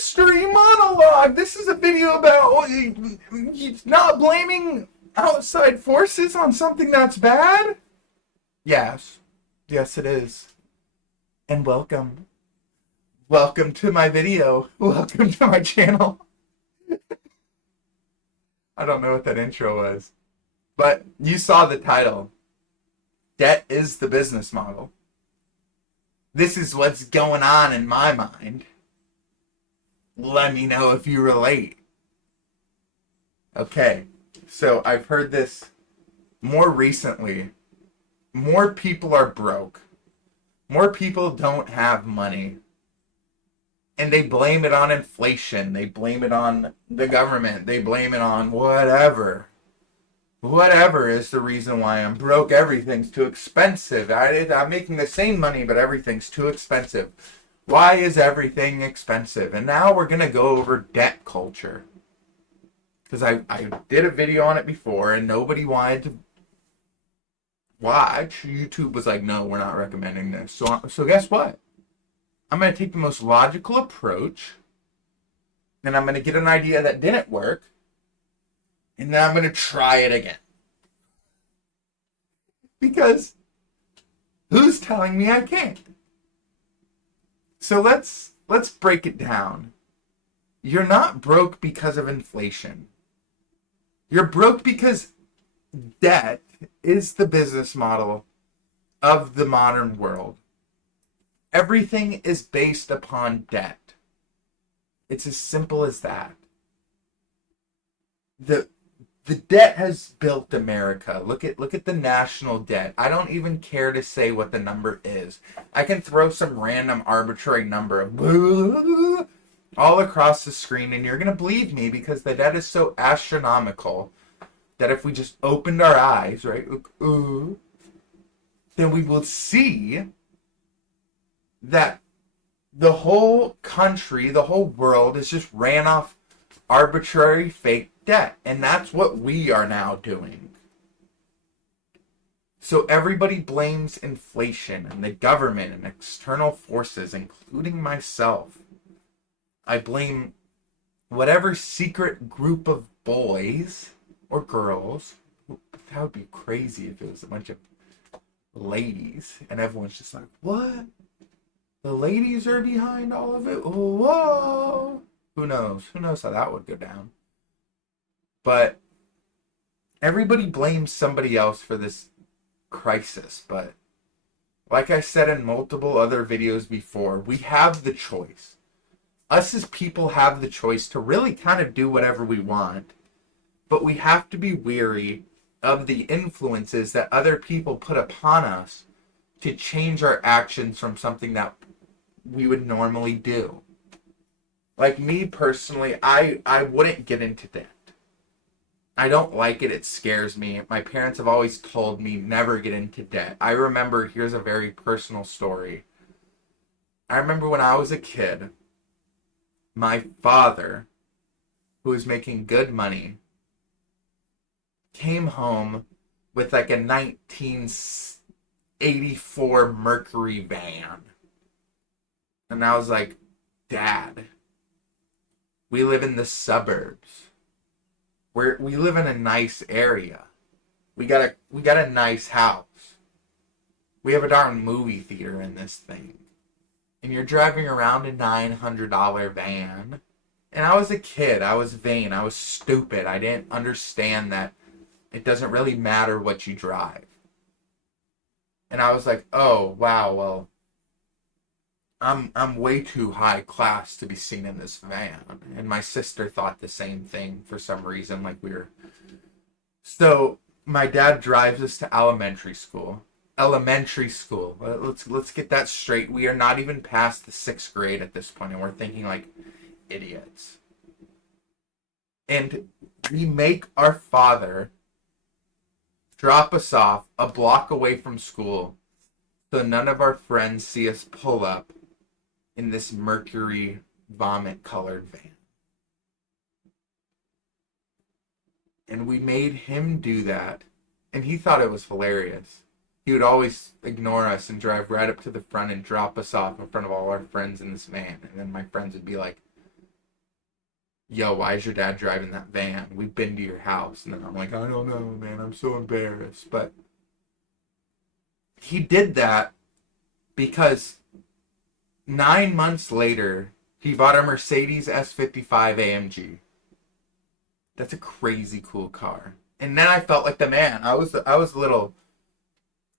mystery monologue. This is a video about not blaming outside forces on something that's bad. Yes. Yes, it is. And welcome. Welcome to my video. Welcome to my channel. I don't know what that intro was. But you saw the title. Debt is the business model. This is what's going on in my mind. Let me know if you relate. Okay, so I've heard this more recently. More people are broke. More people don't have money. And they blame it on inflation. They blame it on the government. They blame it on whatever. Whatever is the reason why I'm broke. Everything's too expensive. I'm making the same money, but everything's too expensive. Why is everything expensive? And now we're going to go over debt culture. Because I did a video on it before, and nobody wanted to watch. YouTube was like, no, we're not recommending this. So guess what? I'm going to take the most logical approach, and I'm going to get an idea that didn't work, and then I'm going to try it again. Because who's telling me I can't? So let's break it down. You're not broke because of inflation. You're broke because debt is the business model of the modern world. Everything is based upon debt. It's as simple as that. The debt has built America. Look at the national debt. I don't even care to say what the number is. I can throw some random arbitrary number of all across the screen, and you're going to believe me because the debt is so astronomical that if we just opened our eyes, right, then we will see that the whole country, the whole world is just ran off arbitrary fake debt. And that's what we are now doing. So everybody blames inflation and the government and external forces, including myself. I blame whatever secret group of boys or girls. That would be crazy if it was a bunch of ladies and everyone's just like, what? The ladies are behind all of it? Whoa! Who knows? Who knows how that would go down? But everybody blames somebody else for this crisis. But like I said in multiple other videos before, we have the choice. Us as people have the choice to really kind of do whatever we want. But we have to be wary of the influences that other people put upon us to change our actions from something that we would normally do. Like me personally, I wouldn't get into debt. I don't like it. It scares me. My parents have always told me never get into debt. I remember, here's a very personal story. I remember when I was a kid, my father, who was making good money, came home with like a 1984 Mercury van. And I was like, Dad, we live in the suburbs. We live in a nice area. We got a nice house. We have a darn movie theater in this thing. And you're driving around a $900 van. And I was a kid. I was vain. I was stupid. I didn't understand that it doesn't really matter what you drive. And I was like, oh, wow, well, I'm way too high class to be seen in this van. And my sister thought the same thing for some reason, like we were. So my dad drives us to elementary school. Let's get that straight. We are not even past the 6th grade at this point, and we're thinking like idiots. And we make our father drop us off a block away from school so none of our friends see us pull up in this Mercury vomit-colored van. And we made him do that, and he thought it was hilarious. He would always ignore us and drive right up to the front and drop us off in front of all our friends in this van. And then my friends would be like, yo, why is your dad driving that van? We've been to your house. And then I'm like, I don't know, man. I'm so embarrassed. But he did that because 9 months later, he bought a Mercedes S55 AMG. That's a crazy cool car. And then I felt like the man. I was a little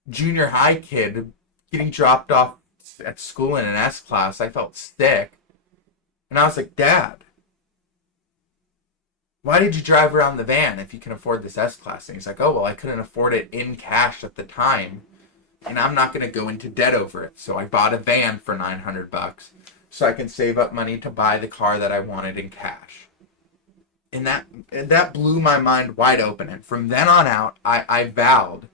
junior high kid getting dropped off at school in an S class. I felt sick. And I was like, Dad, why did you drive around the van if you can afford this S class? And he's like, oh, well, I couldn't afford it in cash at the time. And I'm not going to go into debt over it. So I bought a van for $900 so I can save up money to buy the car that I wanted in cash. And that blew my mind wide open. And from then on out, I vowed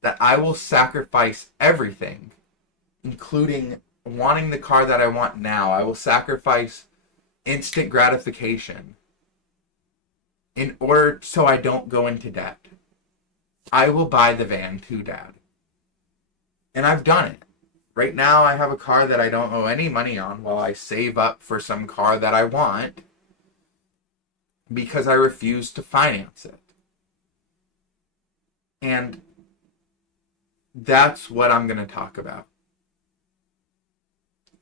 that I will sacrifice everything, including wanting the car that I want now. I will sacrifice instant gratification in order so I don't go into debt. I will buy the van too, Dad. And I've done it. Right now, I have a car that I don't owe any money on while I save up for some car that I want because I refuse to finance it. And that's what I'm going to talk about.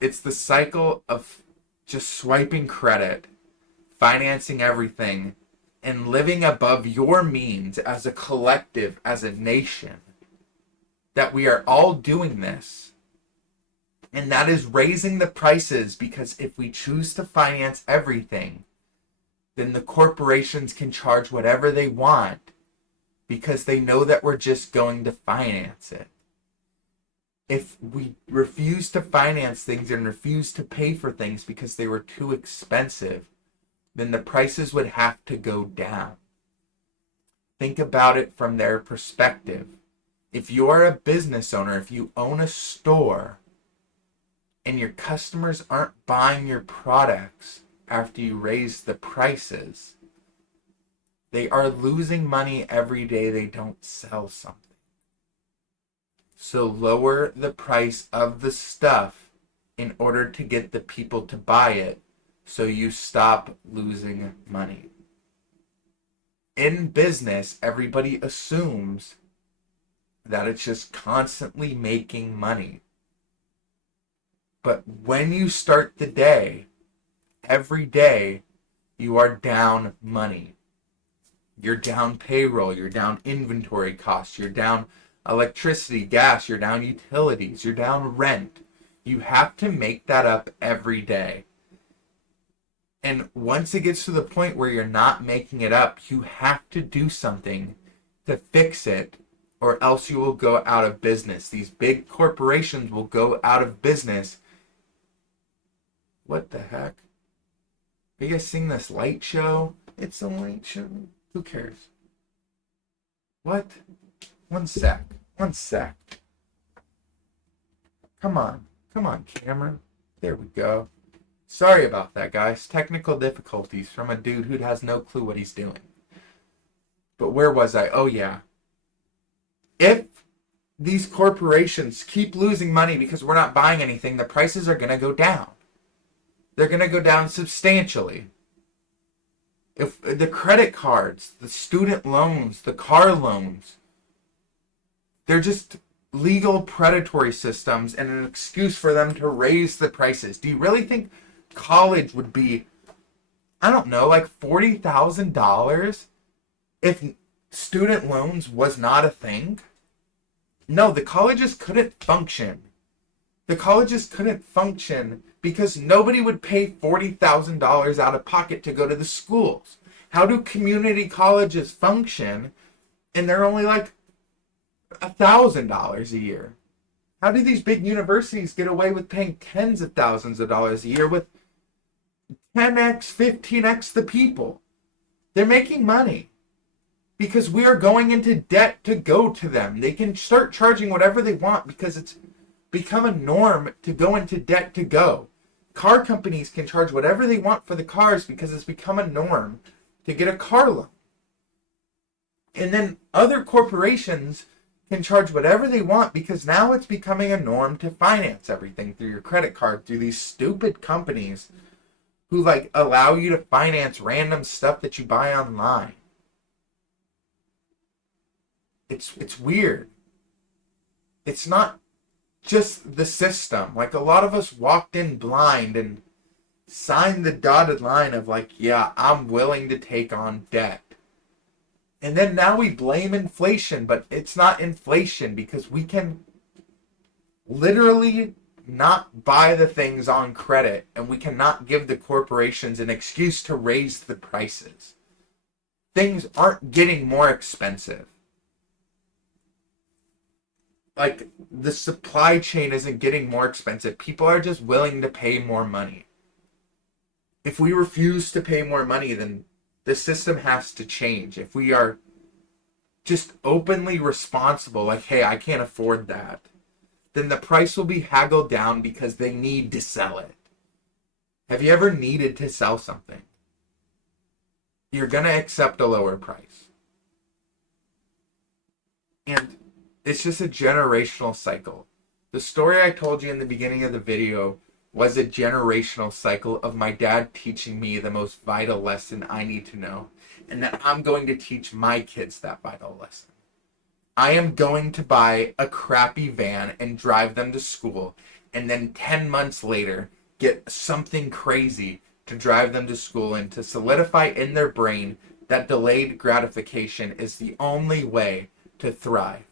It's the cycle of just swiping credit, financing everything, and living above your means as a collective, as a nation. That we are all doing this. And that is raising the prices, because if we choose to finance everything, then the corporations can charge whatever they want because they know that we're just going to finance it. If we refuse to finance things and refuse to pay for things because they were too expensive, then the prices would have to go down. Think about it from their perspective. If you're a business owner, if you own a store, and your customers aren't buying your products after you raise the prices, they are losing money every day they don't sell something. So lower the price of the stuff in order to get the people to buy it so you stop losing money. In business, everybody assumes that it's just constantly making money. But when you start the day, every day, you are down money. You're down payroll, you're down inventory costs, you're down electricity, gas, you're down utilities, you're down rent. You have to make that up every day. And once it gets to the point where you're not making it up, you have to do something to fix it, or else you will go out of business. These big corporations will go out of business. What the heck? Are you guys seeing this light show? It's a light show. Who cares? What? One sec. Come on, camera. There we go. Sorry about that, guys. Technical difficulties from a dude who has no clue what he's doing. But where was I? Oh, yeah. If these corporations keep losing money because we're not buying anything, the prices are going to go down. They're going to go down substantially. If the credit cards, the student loans, the car loans, they're just legal predatory systems and an excuse for them to raise the prices. Do you really think college would be, I don't know, like $40,000 if student loans was not a thing? No, the colleges couldn't function. The colleges couldn't function because nobody would pay $40,000 out of pocket to go to the schools. How do community colleges function and they're only like $1,000 a year? How do these big universities get away with paying tens of thousands of dollars a year with 10x, 15x the people? They're making money because we are going into debt to go to them. They can start charging whatever they want because it's become a norm to go into debt to go. Car companies can charge whatever they want for the cars because it's become a norm to get a car loan. And then other corporations can charge whatever they want because now it's becoming a norm to finance everything through your credit card, through these stupid companies who like allow you to finance random stuff that you buy online. It's weird. It's not just the system. Like a lot of us walked in blind and signed the dotted line of like, yeah, I'm willing to take on debt. And then now we blame inflation, but it's not inflation because we can literally not buy the things on credit, and we cannot give the corporations an excuse to raise the prices. Things aren't getting more expensive. Like, the supply chain isn't getting more expensive. People are just willing to pay more money. If we refuse to pay more money, then the system has to change. If we are just openly responsible, like, hey, I can't afford that, then the price will be haggled down because they need to sell it. Have you ever needed to sell something? You're going to accept a lower price. And it's just a generational cycle. The story I told you in the beginning of the video was a generational cycle of my dad teaching me the most vital lesson I need to know, and that I'm going to teach my kids that vital lesson. I am going to buy a crappy van and drive them to school, and then 10 months later get something crazy to drive them to school and to solidify in their brain that delayed gratification is the only way to thrive.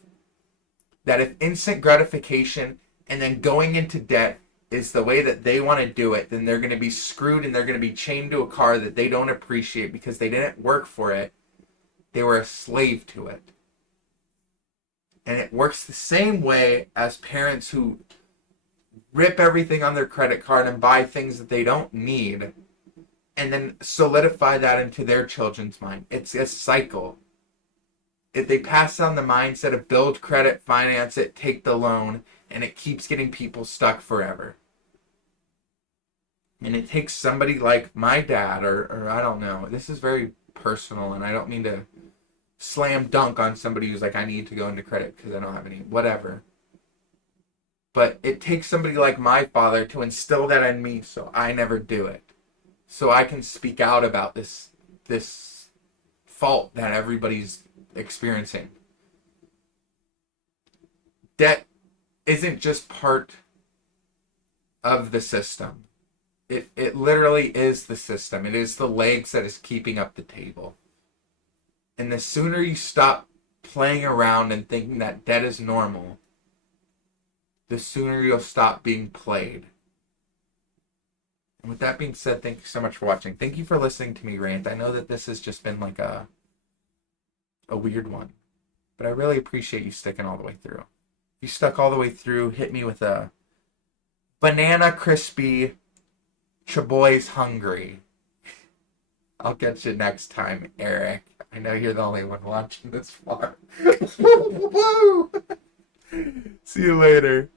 That if instant gratification and then going into debt is the way that they want to do it, then they're going to be screwed and they're going to be chained to a car that they don't appreciate because they didn't work for it. They were a slave to it. And it works the same way as parents who rip everything on their credit card and buy things that they don't need and then solidify that into their children's mind. It's a cycle. If they pass down the mindset of build credit, finance it, take the loan, and it keeps getting people stuck forever. And it takes somebody like my dad, or I don't know. This is very personal, and I don't mean to slam dunk on somebody who's like, I need to go into credit because I don't have any, whatever. But it takes somebody like my father to instill that in me so I never do it. So I can speak out about this fault that everybody's experiencing. Debt isn't just part of the system. It literally is the system. It is the legs that is keeping up the table. And the sooner you stop playing around and thinking that debt is normal, the sooner you'll stop being played. And with that being said, thank you so much for watching. Thank you for listening to me rant. I know that this has just been like a weird one, but I really appreciate you sticking all the way through. If you stuck all the way through, hit me with a banana crispy Chaboy's hungry. I'll catch you next time, Eric. I know you're the only one watching this far. Woo! See you later.